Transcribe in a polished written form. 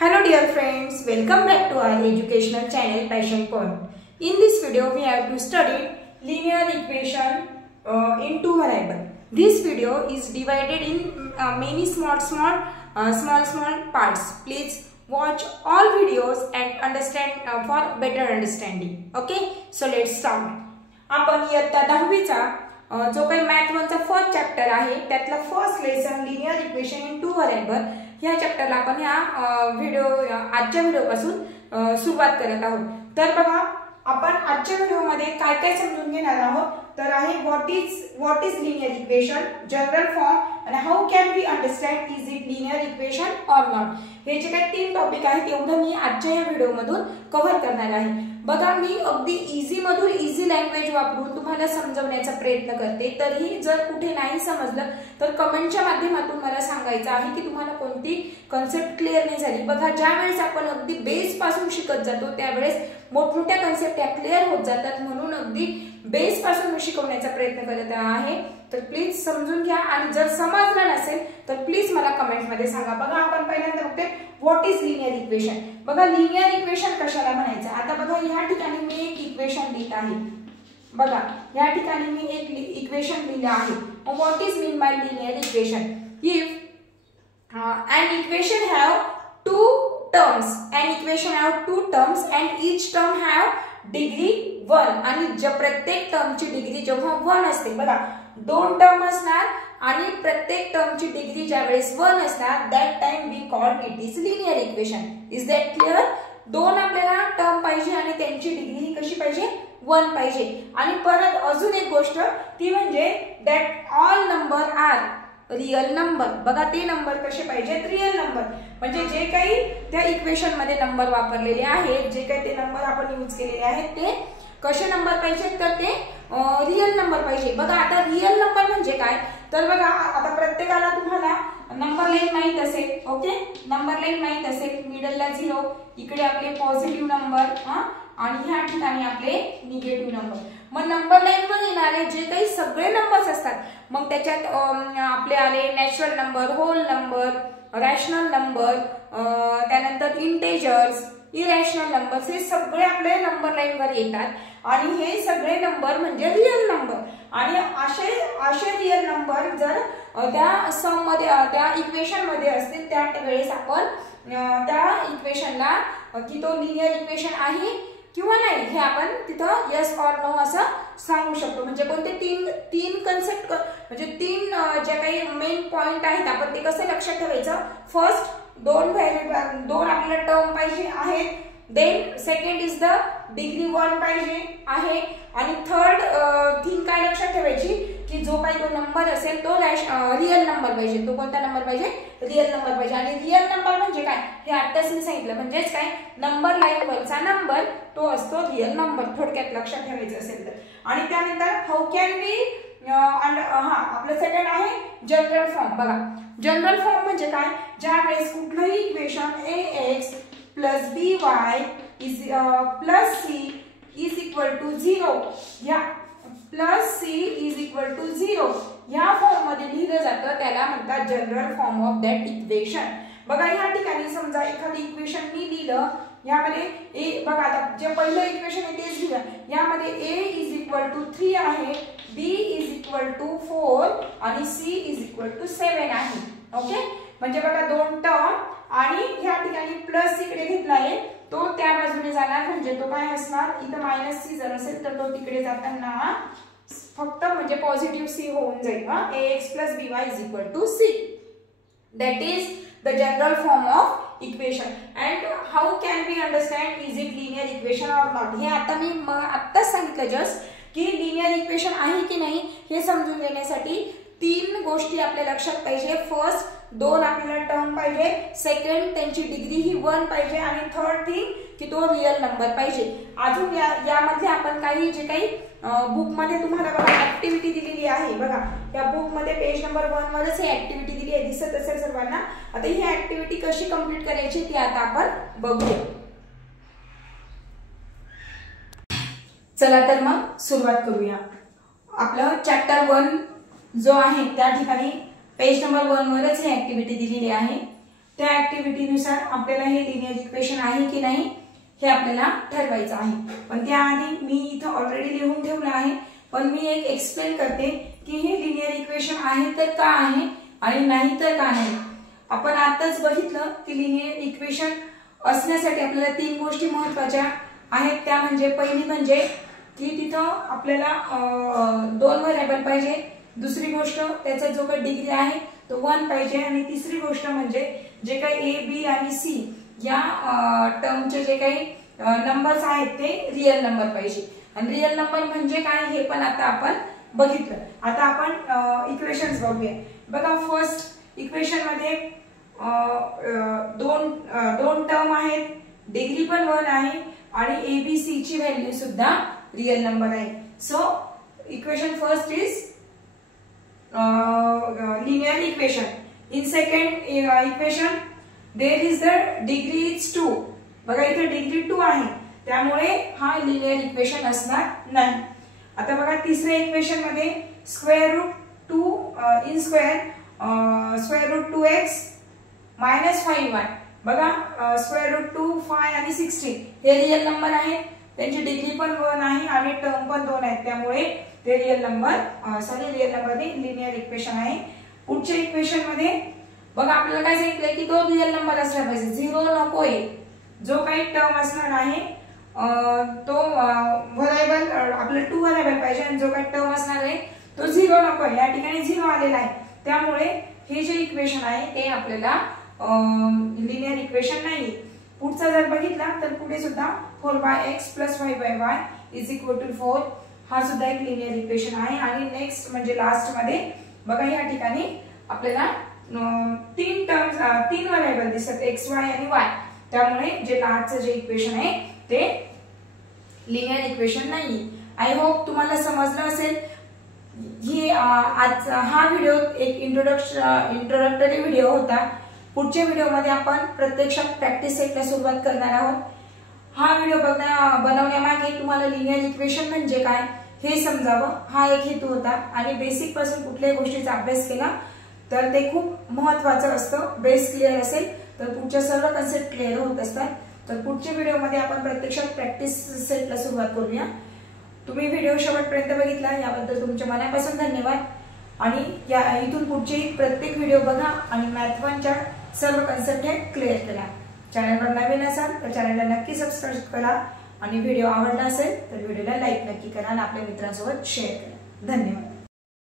Hello dear friends, welcome back to our educational channel Passion Point. In this video we have to study linear equation in two variable. This video is divided in many small parts. Please watch all videos and understand for better understanding. Okay, so let's start. आपण इयत्ता 10वी चा जो काही math 1 चा first chapter आहे त्यातला first lesson linear equation in two variable या चॅप्टरला आपण या आजच्या व्हिडिओ पासून सुरुवात करत आहोत. तर बघा आपण आजच्या व्हिडिओ मध्ये काय काय समजून घेणार आहोत तर आहे what is linear equation, general form आणि how can we understand is it linear equation or not. हे जे काही तीन टॉपिक आहेत एवढं मी आजच्या या व्हिडिओ मधून कव्हर करणार आहे. बघा मी अगदी इझी मधून इझी लँग्वेज वापरून तुम्हाला समजवण्याचा प्रयत्न करते. तरीही जर कुठे नाही समजलं तर कमेंटच्या माध्यमातून मला सांगायचं आहे की तुम्हाला कोणती कन्सेप्ट क्लिअर नाही झाली. बघा ज्या वेळेस आपण अगदी बेस पासून शिकत जातो त्यावेळेस मोठमोठ्या कन्सेप्ट या क्लिअर होत जातात. म्हणून अगदी बेस पासून मी शिकवण्याचा प्रयत्न करत आहे. तर प्लीज समजून घ्या आणि जर समजलं नसेल तर प्लीज मला कमेंट मध्ये सांगा. बघा आपण पहिल्यांदा बघतोय व्हाट इज लिनियर इक्वेशन. बघा लिनियर इक्वेशन कशाला म्हणायचं. आता बघा या ठिकाणी मी एक इक्वेशन लिहित आहे. बघा या ठिकाणी मी एक इक्वेशन लिहिलं आहे. What is mean by linear equation. If an equation have two terms and each term have degree 1 आणि प्रत्येक टर्मची डिग्री जेव्हा 1 असते. बघा दोन टर्म असणार आणि प्रत्येक टर्मची डिग्री ज्यावेळेस 1 असणार that time we call it is linear equation. Is that clear. दोन आपल्याला टर्म पाहिजे आणि त्यांची डिग्री ही कशी पाहिजे 1 पाहिजे. आणि परत अजून एक गोष्ट ती म्हणजे that all number are real number. बघा ते नंबर कसे पाहिजेत रियल नंबर. म्हणजे जे काही त्या इक्वेशन मध्ये नंबर वापरलेले आहेत जे काही ते नंबर आपण यूज केलेले आहेत ते कसे नंबर पाहिजेत तर ते रियल नंबर पाहिजे. बघा आता रियल नंबर म्हणजे काय तर बघा आता प्रत्येकाला तुम्हाला नंबर लाईन माहित असेल. ओके नंबर लाईन माहित असेल. मिडलला 0 इकडे आपले पॉझिटिव्ह नंबर आणि ह्या ठिकाणी आपले निगेटिव्ह नंबर. मग नंबर लाईन वर येणारे जे काही सगळे नंबर्स असतात मग त्याच्यात आपले आले natural number, whole number, rational number, त्यानंतर इंटेजर्स, इरॅशनल नंबर्स हे सगळे आपले नंबर लाईन वर येतात आणि हे सगळे नंबर म्हणजे रियल नंबर. आणि असे रियल नंबर जर त्या सम मध्ये त्या इक्वेशन मध्ये असतील त्या वेळेस आपण त्या इक्वेशनला की तो लिनियर इक्वेशन आहे किंवा नाही हे आपण तिथं येस ऑर नो असं सांगू शकतो. म्हणजे कोणते तीन कन्सेप्ट म्हणजे तीन ज्या काही मेन पॉइंट आहेत आपण ते कसे लक्षात ठेवायचं. फर्स्ट दोन आपल्याला टर्म पाहिजे आहेत. Then second is the degree 1 पाहिजे आहे. आणि थर्ड थिंग काय लक्षात ठेवायची की जो काही तो नंबर असेल तो रियल नंबर पाहिजे. तो कोणता नंबर पाहिजे रियल नंबर पाहिजे. आणि रियल नंबर म्हणजे काय हे आताच मी सांगितलं. म्हणजेच काय नंबर लाईन वरचा नंबर तो असतो रियल नंबर. थोडक्यात लक्षात ठेवायचं असेल तर. आणि त्यानंतर हाऊ कॅन वी आपलं सेकंड आहे जनरल फॉर्म. बघा जनरल फॉर्म म्हणजे काय ज्या वेळेस कुठलंही equation ax plus by is plus c is equal to 0 या plus c is equal to 0 या फॉर्म मध्ये लिहिलं जातं त्याला म्हणतात general form of that equation. बघा या ठिकाणी समजा एखादी इक्वेशन मी लिहिलं यामध्ये a बघा आता जे पहिलं इक्वेशन आहे तेच लिहिलं. यामध्ये a is equal to 3 आहे, b is equal to 4 आणि c is equal to 7 आहे. ओके म्हणजे बघा दोन टर्म आणि ह्या ठिकाणी प्लस इकडे घेतला आहे तो त्या बाजूने जाणार म्हणजे तो काय असणार इथं मायनस सी जर असेल तर तो तिकडे जाताना फक्त म्हणजे पॉझिटिव्ह सी होऊन जाईल. ax plus by is equal to c. That is the general form of equation. And how can we understand is it linear equation or not. हे आता मी आत्ताच सांगितलं जस्ट की लिनियर इक्वेशन आहे की नाही हे समजून घेण्यासाठी तीन गोष्टी आपल्या लक्षात पाहिजे. फर्स्ट दोन आपल्याला टर्म पाहिजे. सेकंड त्यांची डिग्री ही 1 पाहिजे. आणि थर्ड थिंग की तो रियल नंबर पाहिजे. अजून यामध्ये आपण काही जे काही बुक मध्ये तुम्हाला बघा ऍक्टिव्हिटी दिलेली आहे. बघा या बुक मध्ये पेज नंबर 1 वरच ही ऍक्टिव्हिटी दिली आहे दिसत असेल सर्वांना. आता ही ऍक्टिव्हिटी कशी कंप्लीट करायची ती आता आपण बघूया. चला तर मग सुरुवात करूया. आपलं चॅप्टर 1 जो आहे त्या ठिकाणी पेज नंबर 1 वरच ही ऍक्टिव्हिटी दिलेली आहे. त्या ऍक्टिव्हिटीनुसार आपल्याला हे लिनियर इक्वेशन आहे की नाही हे आपल्याला ठरवायचं आहे. पण त्याआधी मी इथं ऑलरेडी लिहून ठेवलं आहे, पण मी एक एक्सप्लेन करते की हे लिनियर इक्वेशन आहे तर का आहे आणि नाही तर का नाही. आपण आताच बघितलं की लिनियर इक्वेशन असण्यासाठी आपल्याला 3 गोष्टी महत्त्वाच्या आहेत. त्या म्हणजे पहिली म्हणजे की तिथं आपल्याला 2 व्हेरिएबल पाहिजे, दुसरी गोष्ट त्याचा जो काही डिग्री आहे तो 1 पाहिजे, आणि तिसरी गोष्ट म्हणजे जे काही ए बी आणि सी या टर्मचे जे काही नंबर्स आहेत ते रिअल नंबर पाहिजे. आणि रिअल नंबर म्हणजे काय हे पण आता आपण बघितलं. आता आपण इक्वेशन्स बघूया. बघा फर्स्ट इक्वेशन मध्ये दोन टर्म आहेत, डिग्री पण 1 आहे आणि ए बी सी ची व्हॅल्यू सुद्धा रिअल नंबर आहे. So equation first is linear equation. In second equation there is the degree is 2. बघा इथे डिग्री 2 आहे त्यामुळे हा लिनियर इक्वेशन असणार नाही. आता बघा तिसऱ्या इक्वेशन मध्ये square root 2 in square root 2x minus 5y. बघा स्क्वेअर रूट 2 5 आणि 16 हे रिअल नंबर आहेत, त्यांची डिग्री पण 1 आहे आणि टर्म पण 2 आहेत, त्यामुळे ते रिअल नंबर लिनियर इक्वेशन आहे. पुढच्या इक्वेशन मध्ये बघा आपल्याला काय सांगितलंय की तो रिअल नंबर असला पाहिजे, 0 नकोय. जो काही टर्म असणार आहे तो व्हेरिएबल आपल्याला 2 व्हेरिएबल पाहिजे आणि जो काही टर्म असणार आहे तो 0 नकोय. या ठिकाणी 0 आलेला आहे, त्यामुळे हे जे इक्वेशन आहे ते आपल्याला लिनियर इक्वेशन नाही. पुढचा जर बघितला तर पुढे सुद्धा 4x + 5y = 4 हा सुद्धा एक लिनियर इक्वेशन आहे. आणि नेक्स्ट म्हणजे लास्ट मध्ये बघा या ठिकाणी आपल्याला 3 व्हेरिएबल दिसतात x y आणि y, त्यामुळे जे लास्टचं जे इक्वेशन आहे ते लिनियर इक्वेशन नाही. आय होप तुम्हाला समजलं असेल. आज हा व्हिडिओ एक इंट्रोडक्टरी व्हिडिओ होता. पुढच्या व्हिडिओमध्ये आपण प्रत्यक्षात प्रॅक्टिस सेटला सुरुवात करणार आहोत. हा व्हिडिओ बनवण्यामागे तुम्हाला लिनियर इक्वेशन म्हणजे काय हे समजावं हा एक हेतू होता. आणि बेसिक पासून कुठल्याही गोष्टीचा अभ्यास केला तर ते खूप महत्त्वाचं असतं. बेस क्लिअर असेल तर पुढच्या सर्व कन्सेप्ट क्लिअर होत असतात. तर पुढच्या व्हिडिओमध्ये आपण प्रत्यक्षात प्रॅक्टिस सेटला सुरुवात करूया. तुम्ही व्हिडिओ शेवटपर्यंत बघितला याबद्दल तुमच्या मनापासून धन्यवाद. आणि इथून पुढचे प्रत्येक व्हिडिओ बघा आणि मॅथ 1च्या सर्व कन्सेप्ट हे क्लिअर करा. चॅनलवर नवीन असाल तर चॅनलला नक्की सबस्क्राईब करा आणि व्हिडिओ आवडला असेल तर व्हिडिओला लाईक नक्की करा आणि आपल्या मित्रांसोबत शेअर करा. धन्यवाद.